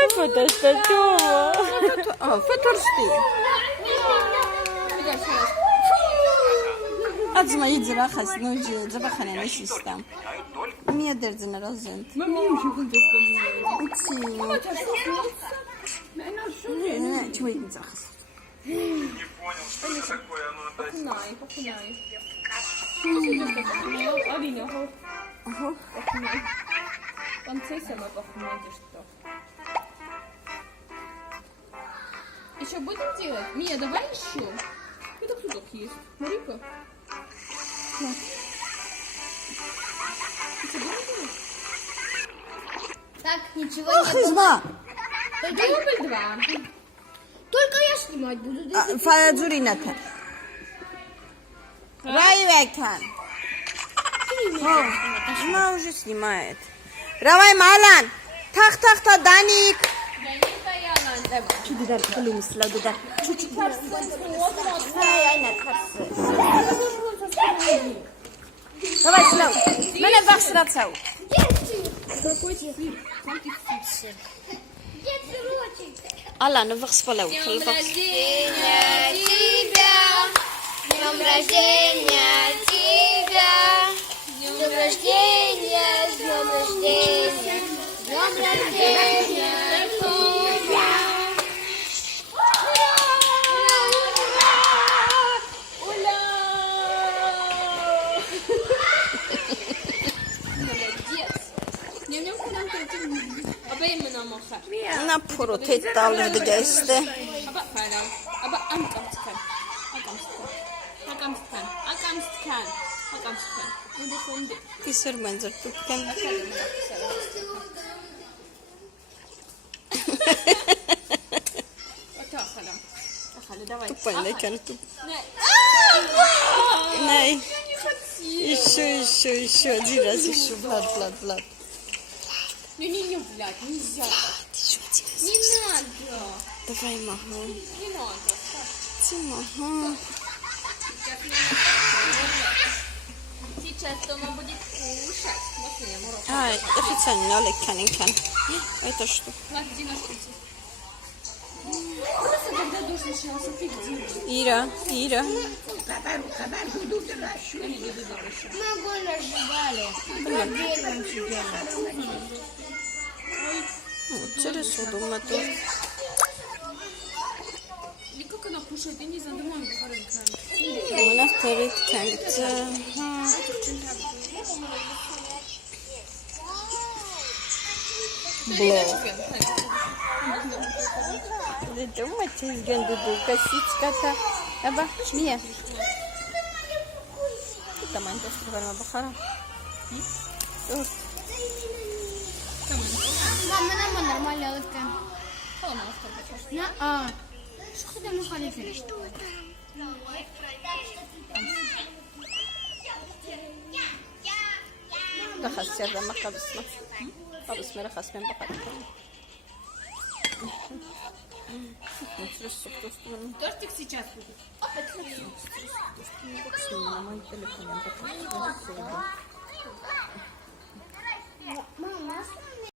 Давай фото, Тёма. Фотошти. Adzma idzra khas noji dzabakhala nesistam. Mia derdzna razent. Мама, я уже буду сказать. Uti. Чего idzra khas? Не понял, что это такое, а ну отдай. Похунай, похунай. Ну, Алина, похунай. Принцесса, мы похунай, что. Еще будем делать? Мия, давай еще. Это кто так есть? Марика? Так, ничего Ах, нет. izma. Дубль 2. Только я снимать буду. Fadzurinatam. Райвекан. Она уже снимает. Равай Малан. Тах-тах-та Даник. Чудо дар колумс ладудар. Чуть-чуть. Ай, давай, Слав. Мене вахсрацау. Где сырочек? Алла, ну вахспалау. Днем рождения тебя, днем рождения тебя, днем рождения, днем рождения, днем рождения тебя. На поротет дал дегесте. Aber keiner. Aber Angamskan. Angamskan. Und ich finde. Писер мензер тупкен. Тупенный кан туп. Най. Еще. Один раз еще. Влад. Не, блядь, нельзя. Еще один раз. Не надо. Давай, мага. Не надо. Мага. Сейчас Тома будет кушать. Вот я ему руку. Ай, официально леканинкан. Это что? Ладно, иди на скуте. Просто когда дождь начался, ты где? Ира. Мы больно ожидали. Проблемы сидели. Через удобно тут. И как она кушает? Я не знаю, думаю, хорошо. Она вторит кент. Думайте, из генду косичка-то. Аба, Мия. Там они тоже прямо бахара. Мама, нам нормально лыка. Что ты там уходишь? رخص سر ما قبسنا قبسنا رخص من بقى Тортик сейчас будет. Мама,